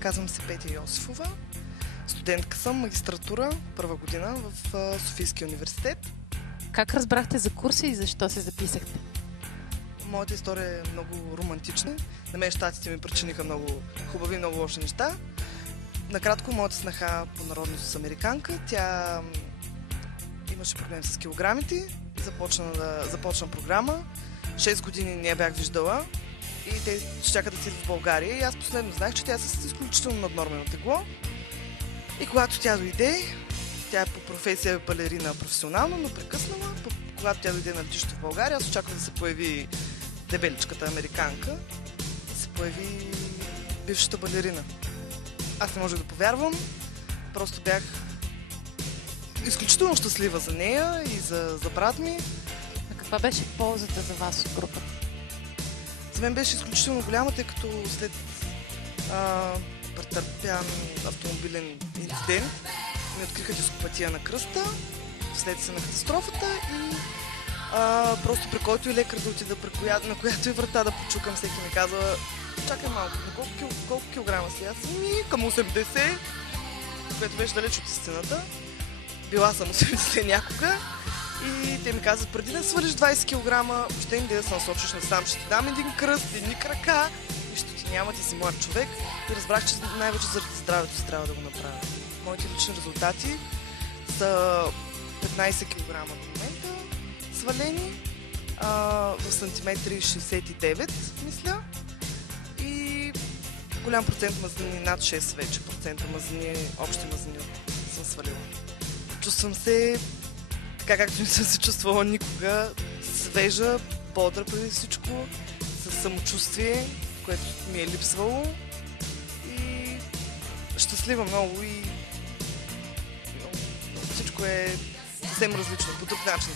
Казвам се Петя Йосифова. Студентка съм, магистратура, първа година в Софийския университет. Как разбрахте за курса и защо се записахте? Моята история е много романтична. На мен щатите ми причиниха много хубави и много лоши неща. Накратко, моята снаха по народност с американка. Тя имаше проблем с килограмите. Започна програма. 6 години не я бях виждала. И те щяха да си в България. И аз последно знаех, че тя е с изключително наднормено тегло. И когато тя дойде, тя е по професия балерина професионално, но прекъснала. Когато тя дойде на летището в България, аз очаквах да се появи дебеличката американка. Да се появи бившата балерина. Аз не можех да повярвам. Просто бях изключително щастлива за нея и за брат ми. А каква беше ползата за вас от групата? За мен беше изключително голяма, тъй като след претърпян автомобилен инцидент ми откриха дископатия на кръста, вследствие на катастрофата и просто при който и лекар да отида, на която и врата да почукам, всеки ми казва: чакай малко, на колко килограма си? Аз към 80, което беше далеч от истината. Била съм 80 някога. И те ми казват: преди да свалиш 20 кг, въобще не да се насочиш насам, ще ти дам един кръст, едни крака, нищо ти няма, ти си млад човек. И разбрах, че най-вече заради здравето си трябва да го направя. Моите лични резултати са 15 кг до момента свалени, в сантиметри 69, мисля. И голям процент мазнини, над 6 вече процента мазнини, общи мазнини съм свалила. Чувствам се така, както не съм се чувствала никога, свежа, бодра преди всичко, със самочувствие, което ми е липсвало, и щастлива много, и всичко е съвсем различно, по друг начин.